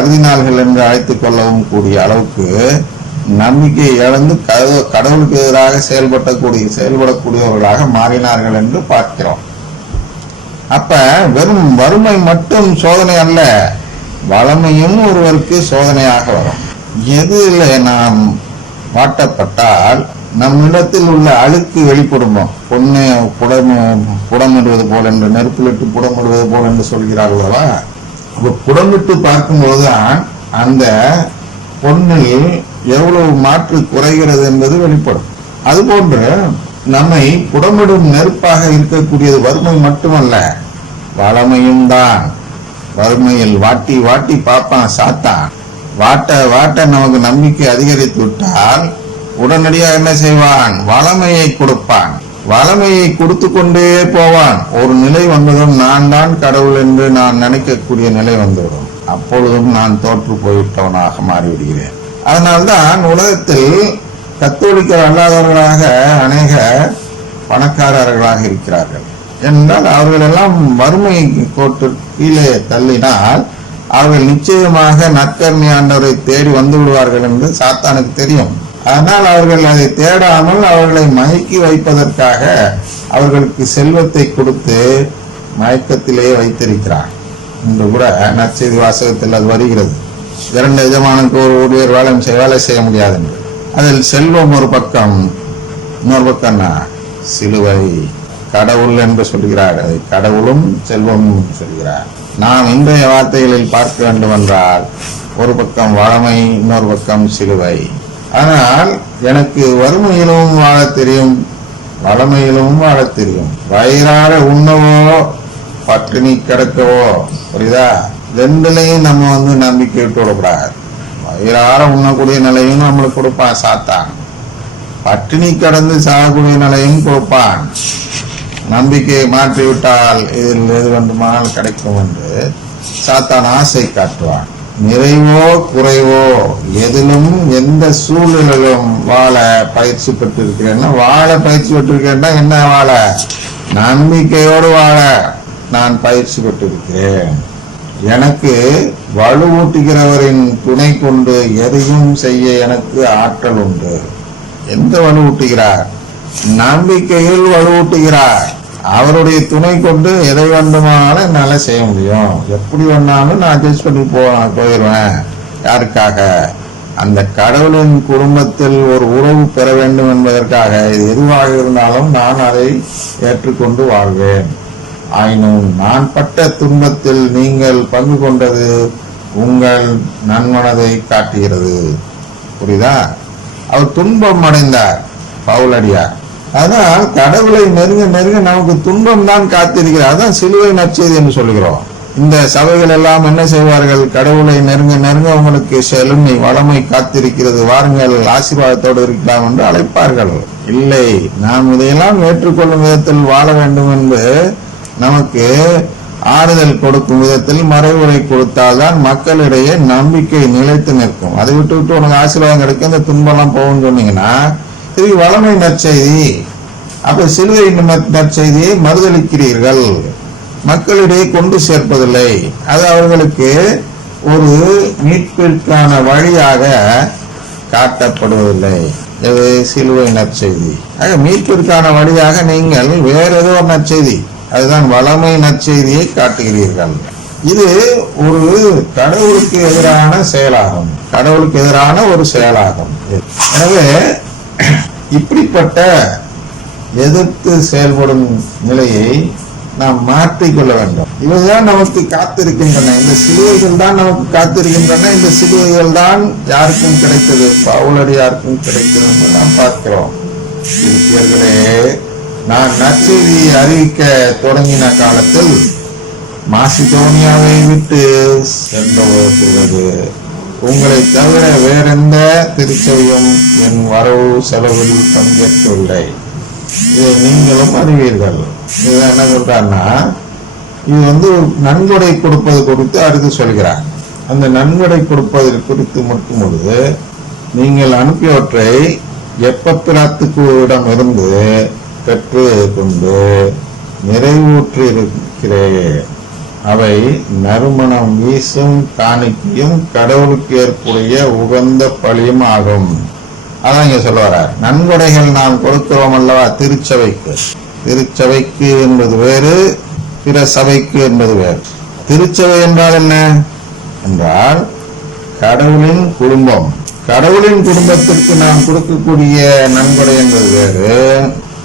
கருதினார்கள் என்று அழைத்துக் கொள்ளவும் கூடிய அளவுக்கு நம்பிக்கை இழந்து கடவுளுக்கு எதிராக செயல்படக்கூடியவர்களாக மாறினார்கள் என்று பார்க்கிறோம். அப்ப வெறும் வறுமை மட்டும் சோதனை அல்ல, வளமையும் ஒருவருக்கு சோதனையாக வரும். எதுல நாம் வாட்டப்பட்டால் நம்மிடத்தில் உள்ள அழுக்கு வெளிப்படுமோ, பொண்ணை புடமிடுவது போல் என்று நெருப்பிலிட்டு புடமிடுவது போல் என்று சொல்கிறார்களா, அப்ப புடமிட்டு பார்க்கும்போதுதான் அந்த பொண்ணில் எவ்வளவு மாற்று குறைகிறது என்பது வெளிப்படும். அதுபோன்று நம்மை புடமிடும் நெருப்பாக இருக்கக்கூடியது வறுமை மட்டுமல்ல, வளமையும் தான். வறுமையில் வாட்டி வாட்டி பார்ப்பான் சாத்தான். வாட்ட நமக்கு நம்பிக்கை அதிகரித்து விட்டால் உடனடியாக என்ன செய்வான்? வளமையை கொடுப்பான். வளமையை கொடுத்து கொண்டே போவான். ஒரு நிலை வந்ததும் நான் தான் கடவுள் என்று நான் நினைக்கக்கூடிய நிலை வந்துவிடும். அப்பொழுதும் நான் தோற்று போய்விட்டவனாக மாறிவிடுகிறேன். அதனால்தான் உலகத்தில் கத்தோலிக்கர் அல்லாதவர்களாக அநேக பணக்காரர்களாக இருக்கிறார்கள். என்றால் அவர்கள் எல்லாம் வறுமை கோட்டு கீழே தள்ளினால் அவர்கள் நிச்சயமாக நற்கருணை ஆண்டவரை தேடி வந்து விடுவார்கள் என்று சாத்தானுக்கு தெரியும். ஆனால் அவர்கள் அதை தேடாமல் அவர்களை மயக்கி வைப்பதற்காக அவர்களுக்கு செல்வத்தை கொடுத்து மயக்கத்திலேயே வைத்திருக்கிறார். இன்று கூட நற்செய்தி வாசகத்தில் அது வருகிறது. 2 எஜமானுக்கு ஒரு ஊழியர் வேலை செய்ய முடியாது என்று. அதில் செல்வம் ஒரு பக்கம், இன்னொரு பக்கம் சிலுவை. கடவுள் என்று சொல்கிறார், அதை கடவுளும் செல்வமும் சொல்கிறார். நாம் இன்றைய வார்த்தைகளில் பார்க்க வேண்டும் என்றால் ஒரு பக்கம் வளமை, இன்னொரு பக்கம் சிலுவை. ஆனால் எனக்கு வறுமையிலும் வாழ தெரியும், வளமையிலும் வாழ தெரியும். வயிறார உண்ணவோ பட்டினி கிடக்கவோ, புரியுதா? ரெண்டுலையும் நம்ம நம்பிக்கை விட்டு விடக்கூடாது. வயிறார உண்ணக்கூடிய நிலையும் நம்மளுக்கு கொடுப்பான் சாத்தான், பட்டினி கடந்து சாகக்கூடிய நிலையும் கொடுப்பான். நம்பிக்கையை மாற்றிவிட்டால் இதில் எது வேண்டுமானால் கிடைக்கும் என்று சாத்தான் ஆசை காட்டுவான். நிறைவோ குறைவோ எதிலும் எந்த சூழ்நிலையிலும் வாழ பயிற்சி பெற்றிருக்கிறேன்னா, வாழ பயிற்சி பெற்றிருக்கிறேன்னா என்ன வாழ? நம்பிக்கையோடு வாழ நான் பயிற்சி பெற்றிருக்கிறேன். எனக்கு வலுவூட்டுகிறவரின் துணை கொண்டு எதையும் செய்ய எனக்கு ஆற்றல் உண்டு. எந்த வலுவூட்டுகிறார்? நம்பிக்கையில் வலுவூட்டுகிறார். அவருடைய துணை கொண்டு எதை வேண்டுமானாலும் என்னால செய்ய முடியும். எப்படி வேணாலும் நான் அட்ஜஸ்ட் பண்ணி போயிடுவேன். யாருக்காக? அந்த கடவுளின் குடும்பத்தில் ஒரு உறவு பெற வேண்டும் என்பதற்காக. இது எதுவாக இருந்தாலும் நான் அதை ஏற்றுக்கொண்டு வாழ்வேன். ஆயினும் நான் பட்ட துன்பத்தில் நீங்கள் பங்கு கொண்டது உங்கள் நன்மனதை காட்டுகிறது. புரியுதா? அவர் துன்பம் அடைந்தார் பவுலடியார். அதனால் கடவுளை நெருங்க நெருங்க நமக்கு துன்பம் தான் காத்திருக்கிறார். அதான் சிலுவை நற்செய்தி என்று சொல்கிறோம். இந்த சபைகள் எல்லாம் என்ன செய்வார்கள்? கடவுளை நெருங்க நெருங்க உங்களுக்கு செழுமை வளமை காத்திருக்கிறது, வாருங்கள் ஆசீர்வாதத்தோடு இருக்கலாம் என்று அழைப்பார்கள். இல்லை, நாம் இதையெல்லாம் ஏற்றுக்கொள்ளும் விதத்தில் வாழ வேண்டும் என்று நமக்கு ஆறுதல் கொடுக்கும் விதத்தில் மறைவுரை கொடுத்தால்தான் மக்களிடையே நம்பிக்கை நிலைத்து நிற்கும். அதை விட்டு விட்டு உனக்கு ஆசீர்வாதம் கிடைக்கும், இந்த துன்பம்லாம் போகும்னு சொன்னீங்கன்னா இது வளமை நற்செய்தி. அப்ப சிலுவை நற்செய்தியை மறுதளிக்கிறீர்கள், மக்களிடையே கொண்டு சேர்ப்பதில்லை. அது அவர்களுக்கு ஒரு மீட்பிற்கான வழியாக காட்டப்படுவதில்லை. இது சிலுவை நற்செய்தி. ஆக மீட்பிற்கான வழியாக நீங்கள் வேற ஏதோ ஒரு நற்செய்தி, அதுதான் வளமை நற்செய்தியை காட்டுகிறீர்கள். இது ஒரு கடவுளுக்கு எதிரான செயலாகும், கடவுளுக்கு எதிரான ஒரு செயலாகும். எனவே இப்படிப்பட்ட எதிர்த்து செயல்படும் நிலையை நாம் மாற்றிக்கொள்ள வேண்டும். இவைதான் நமக்கு காத்திருக்கின்றன, இந்த சிலுவைகள் தான் நமக்கு காத்திருக்கின்றன. இந்த சிலுவைகள் தான் யாருக்கும் கிடைத்தது? பவுலடியாருக்கும் கிடைத்தது என்று நாம் பார்க்கிறோம். நான் நற்செய்தியை அறிவிக்க தொடங்கின காலத்தில் மாசிதோனியாவை விட்டு சென்றது. உங்களை தவிர வேறெந்த திருச்சபையும் என் வரவு செலவில் பங்கேற்கவில்லை. இதை நீங்களும் அறிவீர்கள். இது என்ன சொல்றாருன்னா, இது நன்கொடை கொடுப்பது குறித்து அடுத்து சொல்கிறார். அந்த நன்கொடை கொடுப்பது குறித்து மட்டும் பொழுது நீங்கள் அனுப்பியவற்றை எப்பத்திராத்துக்குவிடம் இருந்து பெற்று கொண்டு நிறைவுற்றி இருக்கிறேன். அவை நறுமணம் வீசும் காணிக்கையும் கடவுளுக்கு ஏற்புடைய உகந்த பலியும் ஆகும். அதான் இங்க சொல்ல வர. நன்கொடைகள் நாம் கொடுக்கிறோம் அல்லவா திருச்சபைக்கு. திருச்சபைக்கு என்பது வேறு, பிற சபைக்கு என்பது வேறு. திருச்சபை என்றால் என்ன என்றால் கடவுளின் குடும்பம். கடவுளின் குடும்பத்திற்கு நாம் கொடுக்கக்கூடிய நன்கொடை என்பது வேறு,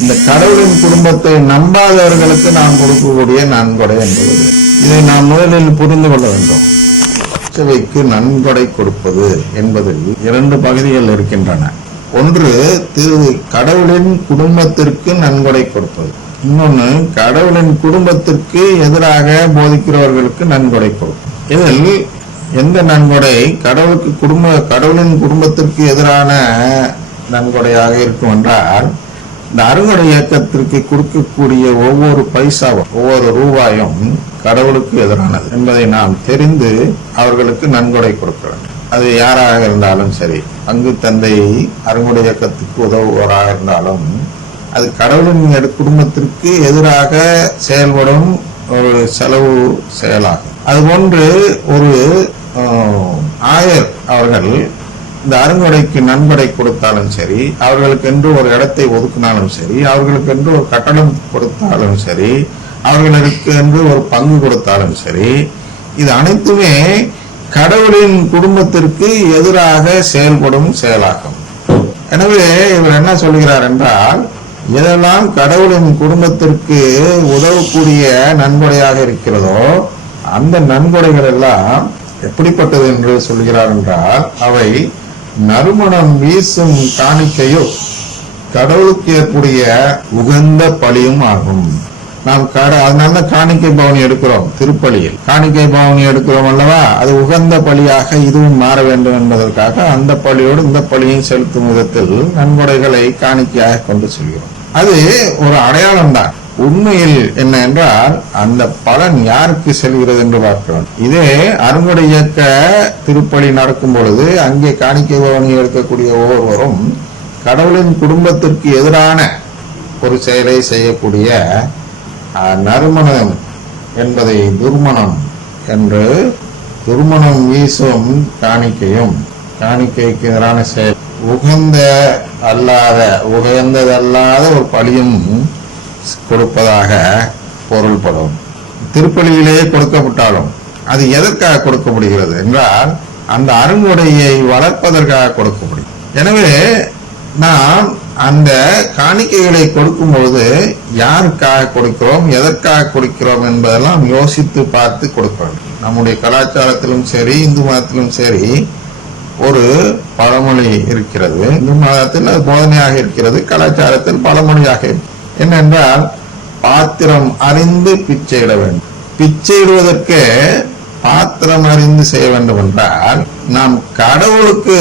இந்த கடவுளின் குடும்பத்தை நம்பாதவர்களுக்கு நாம் கொடுக்கக்கூடிய நன்கொடை என்பது வேறு. இதை நாம் முதலில் புரிந்து கொள்ள வேண்டும். திருச்சபைக்கு நன்கொடை கொடுப்பது என்பதில் 2 பகுதிகள் இருக்கின்றன. ஒன்று கடவுளின் குடும்பத்திற்கு நன்கொடை கொடுப்பது, இன்னொன்னு கடவுளின் குடும்பத்திற்கு எதிராக போதிக்கிறவர்களுக்கு நன்கொடை கொடுப்பது. இதில் எந்த நன்கொடை கடவுளின் குடும்பத்திற்கு எதிரான நன்கொடையாக இருக்கும் என்றால், இந்த அருங்கொடை இயக்கத்திற்கு கொடுக்கக்கூடிய ஒவ்வொரு பைசாவும் ஒவ்வொரு ரூபாயும் கடவுளுக்கு எதிரானது என்பதை நாம் தெரிந்து அவர்களுக்கு நன்கொடை கொடுக்க வேண்டும். அது யாராக இருந்தாலும் சரி, பங்கு தந்தை அருங்கொடை இயக்கத்துக்கு உதவுவோராக இருந்தாலும் அது கடவுளின் குடும்பத்திற்கு எதிராக செயல்படும் ஒரு செலவு செயலாகும். அதுபோன்று ஒரு ஆயர் அவர்கள் இந்த அருங்கொடைக்கு நன்கொடை கொடுத்தாலும் சரி, அவர்களுக்கு என்று ஒரு இடத்தை ஒதுக்கினாலும் சரி, அவர்களுக்கு என்று ஒரு கட்டணம் கொடுத்தாலும் சரி, அவர்களுக்கு என்று ஒரு பங்கு கொடுத்தாலும் சரி, இது அனைத்துமே கடவுளின் குடும்பத்திற்கு எதிராக செயல்படும் செயலாகும். எனவே இவர் என்ன சொல்கிறார் என்றால், எதெல்லாம் கடவுளின் குடும்பத்திற்கு உதவக்கூடிய நன்கொடையாக இருக்கிறதோ அந்த நன்கொடைகள் எல்லாம் எப்படிப்பட்டது என்று சொல்கிறார் என்றால், அவை நறுமணம் வீசும் காணிக்கையும் கடவுளுக்கு ஏற்புடைய உகந்த பலியும் ஆகும். நாம் அதனால காணிக்கை பவனி எடுக்கிறோம். திருப்பலியில் காணிக்கை பவனி எடுக்கிறோம் அல்லவா, அது உகந்த பலியாக இதுவும் மாற வேண்டும் என்பதற்காக அந்த பலியோடு இந்த பலியை செலுத்தும் விதத்தில் நன்கொடைகளை காணிக்கையாக கொண்டு செல்கிறோம். அது ஒரு அடையாளம் தான். உண்மையில் என்ன என்றால் அந்த பலன் யாருக்கு செல்கிறது என்று பார்க்கிறோம். இதே அருங்கொடை இயக்க திருப்பலி நடக்கும் பொழுது அங்கே காணிக்கை பவனி எடுக்கக்கூடிய ஒவ்வொருவரும் கடவுளின் குடும்பத்திற்கு எதிரான ஒரு செயலை செய்யக்கூடிய நறுமணம் என்பதை துர்மணம் என்று, துர்மணம் வீசும் காணிக்கையும் காணிக்கைக்கு எதிரான செயல் உகந்ததல்லாத ஒரு பலியும் கொடுப்பதாக பொருள்படும். திருப்பலியிலேயே கொடுக்கப்பட்டாலும் அது எதற்காக கொடுக்கப்படுகிறது என்றால் அந்த அருங்கொடையை வளர்ப்பதற்காக கொடுக்கப்படுகிறது. எனவே நாம் அந்த காணிக்கைகளை கொடுக்கும் பொழுது யாருக்காக கொடுக்கிறோம், எதற்காக கொடுக்கிறோம் என்பதெல்லாம் யோசித்து பார்த்து கொடுக்க வேண்டும். நம்முடைய கலாச்சாரத்திலும் சரி, இந்து மதத்திலும் சரி, ஒரு பழமொழி இருக்கிறது. இந்து மதத்தில் அது போதனையாக இருக்கிறது, கலாச்சாரத்தில் பழமொழியாக இருக்கிறது. என்னென்றால், பாத்திரம் அறிந்து பிச்சையிட வேண்டும். பிச்சையிடுவதற்கு பாத்திரம் அறிந்து செய்ய வேண்டும் என்றால் நாம் கடவுளுக்கு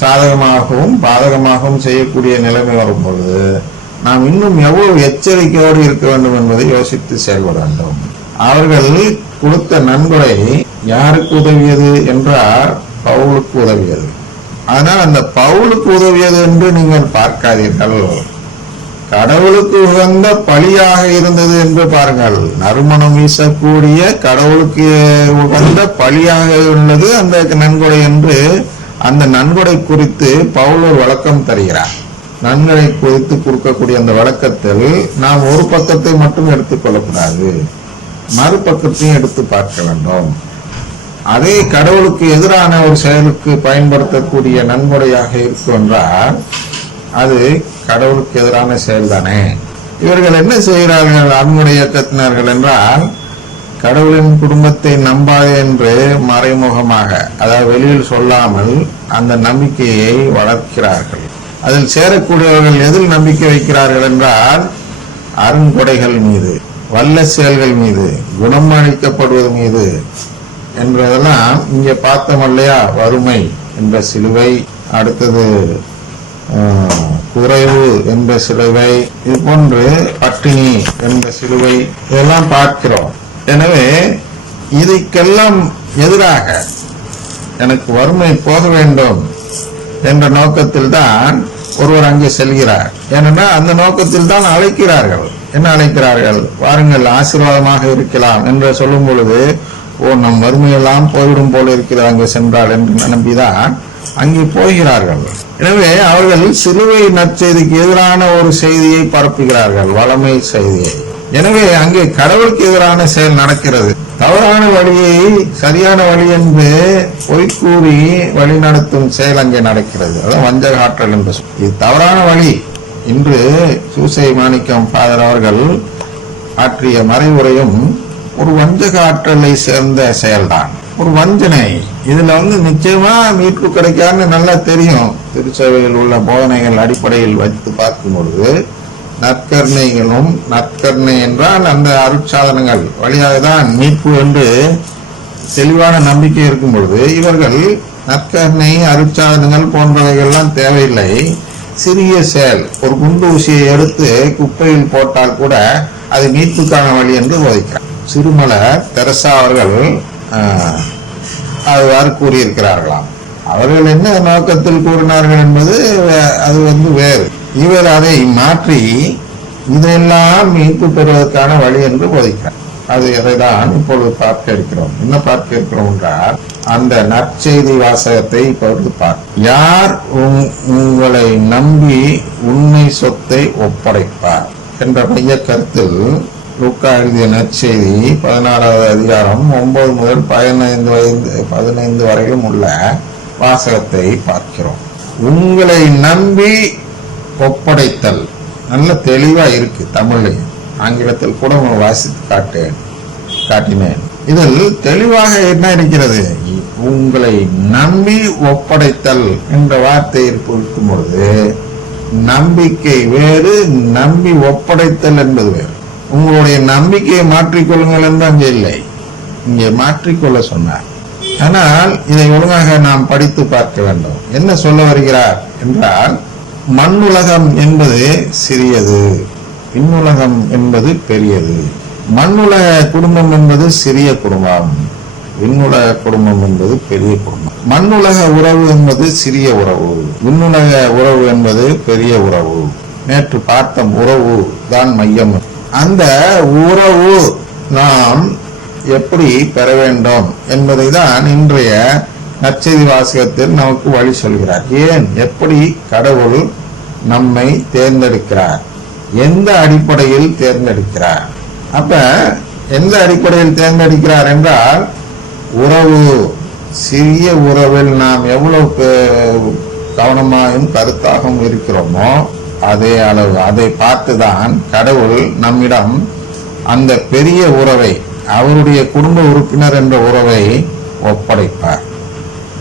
சாதகமாகவும் பாதகமாகவும் செய்யக்கூடிய நிலைமை வரும்பொழுது நாம் இன்னும் எவ்வளவு எச்சரிக்கையோடு இருக்க வேண்டும் என்பதை யோசித்து செயல்பட வேண்டும். அவர்கள் கொடுத்த நன்கொடை யாருக்கு உதவியது என்றால் பவுலுக்கு உதவியது. அதனால் அந்த பவுலுக்கு உதவியது என்று நீங்கள் பார்க்காதீர்கள், கடவுளுக்கு உகந்த பலியாக இருந்தது என்று பாருங்கள். நறுமணம் வீசக்கூடிய கடவுளுக்கு உகந்த பலியாக உள்ளது அந்த நன்கொடை என்று அந்த நன்கொடை குறித்து பவுல் ஒரு விளக்கம் தருகிறார். நன்கொடை குறித்து கொடுக்கக்கூடிய அந்த விளக்கத்தில் நாம் ஒரு பக்கத்தை மட்டும் எடுத்துக்கொள்ளக்கூடாது, மறுபக்கத்தையும் எடுத்து பார்க்க வேண்டும். அதே கடவுளுக்கு எதிரான ஒரு செயலுக்கு பயன்படுத்தக்கூடிய நன்கொடையாக இருக்கும் என்றால் அது கடவுளுக்கு எதிரான செயல் தானே. இவர்கள் என்ன செய்கிறார்கள் அருங்கொடை இயக்கத்தினர்கள் என்றால், கடவுளின் குடும்பத்தை நம்பாது என்று மறைமுகமாக, அதாவது வெளியில் சொல்லாமல் அந்த நம்பிக்கையை வளர்க்கிறார்கள். அதில் சேரக்கூடியவர்கள் எதில் நம்பிக்கை வைக்கிறார்கள் என்றால் அருங்கொடைகள் மீது, வல்ல செயல்கள் மீது, குணம் அளிக்கப்படுவது மீது என்பதெல்லாம் இங்கே பார்த்தோம் இல்லையா. வறுமை என்ற சிலுவை, அடுத்தது குறைவு என்ற சிலுவை, இது போன்று பட்டினி என்ற சிலுவை, இதெல்லாம் பார்க்கிறோம். எனவே இதுக்கெல்லாம் எதிராக எனக்கு வறுமை போக வேண்டும் என்ற நோக்கத்தில் தான் ஒருவர் அங்கே செல்கிறார். ஏனென்றால் அந்த நோக்கத்தில் தான் அழைக்கிறார்கள். என்ன அழைக்கிறார்கள்? வாருங்கள், ஆசீர்வாதமாக இருக்கலாம் என்று சொல்லும் பொழுது, நம் வறுமையெல்லாம் போய்விடும் போல இருக்கிறார் அங்கே சென்றால் என்று நம்பிதான் அங்கே போகிறார்கள். எனவே அவர்கள் சிலுவை நற்செய்திக்கு எதிரான ஒரு செய்தியை பரப்புகிறார்கள், வளமை செய்தியை. எனவே அங்கே கடவுளுக்கு எதிரான செயல் நடக்கிறது. தவறான வழியை சரியான வழி என்று பொய்கூறி வழி நடத்தும் செயல் அங்கே நடக்கிறது. அதான் வஞ்சக ஆற்றல் என்று இது தவறான வழி. இன்று சூசை மாணிக்கம் ஃபாதர் அவர்கள் ஆற்றிய மறைவுரையும் ஒரு வஞ்சக ஆற்றலை சேர்ந்த செயல்தான், ஒரு வஞ்சனை. இதுல நிச்சயமா மீட்பு கிடைக்காதுன்னு நல்லா தெரியும். திருச்சபையில் உள்ள போதனைகள் அடிப்படையில் வைத்து பார்க்கும் பொழுது நற்கருணைகளும், நற்கருணை என்றால் அந்த அருட்சாதனங்கள் வழியாக தான் மீட்பு என்று தெளிவான நம்பிக்கை இருக்கும் பொழுது இவர்கள் நற்கருணை, அருட்சாதனங்கள் போன்றவைகள்லாம் தேவையில்லை. சிறிய செயல், ஒரு குண்டு ஊசியை எடுத்து குப்பையில் போட்டால் கூட அது மீட்புக்கான வழி என்று போதிக்கிறார். சிறுமலர் தெரசா அவர்கள் அவ்வாறு கூறியிருக்கிறார்களாம். அவர்கள் என்ன நோக்கத்தில் கூறினார்கள் என்பது அது வேறு. இவர் அதை மாற்றி இதெல்லாம் மீட்பு பெறுவதற்கான வழி என்று போதிக்கிறார். அது எதைதான் இப்பொழுது பார்க்க இருக்கிறோம். என்ன பார்க்க இருக்கிறோம் என்றால், அந்த நற்செய்தி வாசகத்தை இப்பொழுது பார்க்க, யார் உங்களை நம்பி உண்மை சொத்தை ஒப்படைப்பார் என்ற மைய கருத்தில் லூக்கா எழுதிய நற்செய்தி 16வது அதிகாரம் 9 முதல் 15 வரையிலும் உள்ள வாசகத்தை பார்க்கிறோம். உங்களை நம்பி ஒப்படைத்தல் நல்ல தெளிவா இருக்கு. தமிழில், ஆங்கிலத்தில் கூட வாசித்து காட்டினேன். இதில் தெளிவாக என்ன இருக்கிறது? உங்களை நம்பி ஒப்படைத்தல் என்ற வார்த்தையை பொருத்தும் பொழுது நம்பிக்கை வேறு, நம்பி ஒப்படைத்தல் என்பது வேறு. உங்களுடைய நம்பிக்கையை மாற்றிக்கொள்ளுங்கள் என்று அங்கே இல்லை, இங்கே மாற்றிக்கொள்ள சொன்னார். ஆனால் இதை ஒழுங்காக நாம் படித்து பார்க்க வேண்டும். என்ன சொல்ல வருகிறார் என்றால், மண்ணுலகம் என்பது சிறியது, விண்ணுலகம் என்பது பெரியது. மண்ணுலக குடும்பம் என்பது சிறிய குடும்பம், விண்ணுலக குடும்பம் என்பது பெரிய குடும்பம். மண்ணுலக உறவு என்பது சிறிய உறவு, விண்ணுலக உறவு என்பது பெரிய உறவு. நேற்று பார்த்த உறவு தான் மையம். அந்த உறவு நாம் எப்படி பெற வேண்டும் என்பதை தான் இன்றைய நற்செய்தி வாசகத்தில் நமக்கு வழி சொல்கிறார். ஏன், எப்படி கடவுள் நம்மை தேர்ந்தெடுக்கிறார், எந்த அடிப்படையில் தேர்ந்தெடுக்கிறார். அப்ப எந்த அடிப்படையில் தேர்ந்தெடுக்கிறார் என்றால், உறவு, சிறிய உறவில் நாம் எவ்வளவு கவனமாகவும் கருத்தாகவும் இருக்கிறோமோ அதே அளவு, அதை பார்த்துதான் கடவுள் நம்மிடம் அந்த பெரிய உறவை, அவருடைய குடும்ப உறுப்பினர் என்ற உறவை ஒப்படைப்பார்.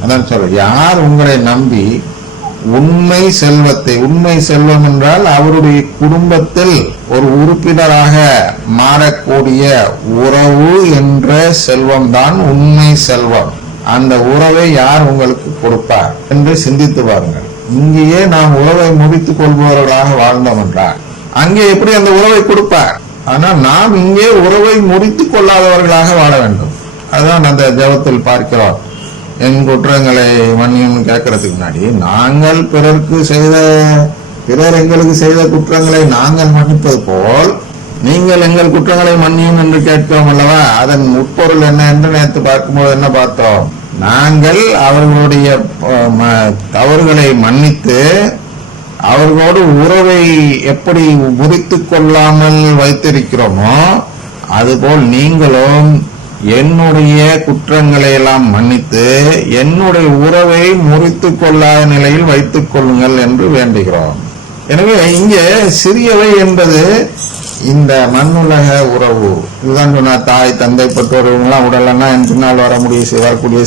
அதான் சொல்ற, யார் உங்களை நம்பி உண்மை செல்வத்தை, உண்மை செல்வம் என்றால் அவருடைய குடும்பத்தில் ஒரு உறுப்பினராக மாறக்கூடிய உறவு என்ற செல்வம் தான் உண்மை செல்வம். அந்த உறவை யார் உங்களுக்கு கொடுப்பார் என்று சிந்தித்து பாருங்கள். இங்கேயே நாம் உறவை முடித்துக் கொள்பவர்களாக வாழ்ந்தோம் என்றால் அங்கே எப்படி அந்த உறவை கொடுப்பார்? ஆனால் நாம் இங்கே உறவை முடித்துக் கொள்ளாதவர்களாக வாழ வேண்டும். அதுதான் அந்த ஜெபத்தில் பார்க்கிறோம். என் குற்றங்களை மன்னியும் கேட்கறதுக்கு முன்னாடி, நாங்கள் பிறர் எங்களுக்கு செய்த குற்றங்களை நாங்கள் மன்னிப்பது போல் நீங்கள் எங்கள் குற்றங்களை மன்னியும் என்று கேட்கிறோம் அல்லவா? அதன் உட்பொருள் என்ன என்று நேற்று பார்க்கும்போது என்ன பார்த்தோம்? நாங்கள் அவர்களுடைய தவறுகளை மன்னித்து அவர்களோடு உறவை எப்படி முறித்துக் கொள்ளாமல் வைத்திருக்கிறோமோ அதுபோல் நீங்களும் என்னுடைய குற்றங்களை எல்லாம் மன்னித்து என்னுடைய உறவை முறித்துக் கொள்ளாத நிலையில் வைத்துக் கொள்ளுங்கள் என்று வேண்டுகிறோம். எனவே இங்கே சிறியவை என்பது இந்த மண்ணுலக உறவு. இதுதான் சொன்ன, தாய் தந்தை பெற்றோர்கள்லாம் உடலன்னா என் பின்னால் வரக்கூடிய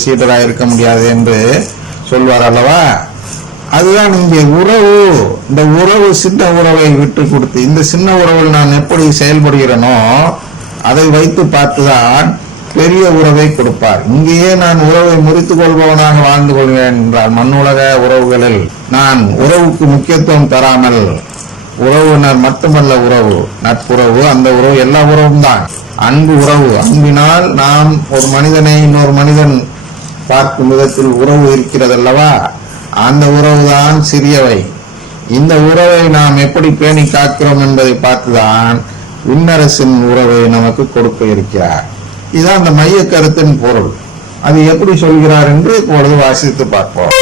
சீடராக இருக்க முடியாது என்று சொல்வார் அல்லவா? அதுதான் இங்கே உறவு. இந்த உறவு சின்ன உறவை விட்டு கொடுத்து, இந்த சின்ன உறவில் நான் எப்படி செயல்படுகிறேனோ அதை வைத்து பார்த்துதான் பெரிய உறவை கொடுப்பார். இங்கேயே நான் உறவை முறித்துக் கொள்பவனாக வாழ்ந்து கொள்கிறேன் என்றால், மண்ணுலக உறவுகளில் நான் உறவுக்கு முக்கியத்துவம் தராமல், உறவுனர் மட்டுமல்ல உறவு, நட்புறவு, அந்த உறவு எல்லா உறவும் தான் அன்பு உறவு. அன்பினால் நாம் ஒரு மனிதனை இன்னொரு மனிதன் பார்க்கும் விதத்தில் உறவு இருக்கிறது அல்லவா? அந்த உறவுதான் சிறியவை. இந்த உறவை நாம் எப்படி பேணி காக்கிறோம் என்பதை பார்த்துதான் விண்ணரசின் உறவை நமக்கு கொடுக்க இருக்கிறார். இதுதான் அந்த மைய கருத்தின் பொருள். அது எப்படி சொல்கிறார் என்று இப்பொழுது வாசித்து பார்ப்போம்.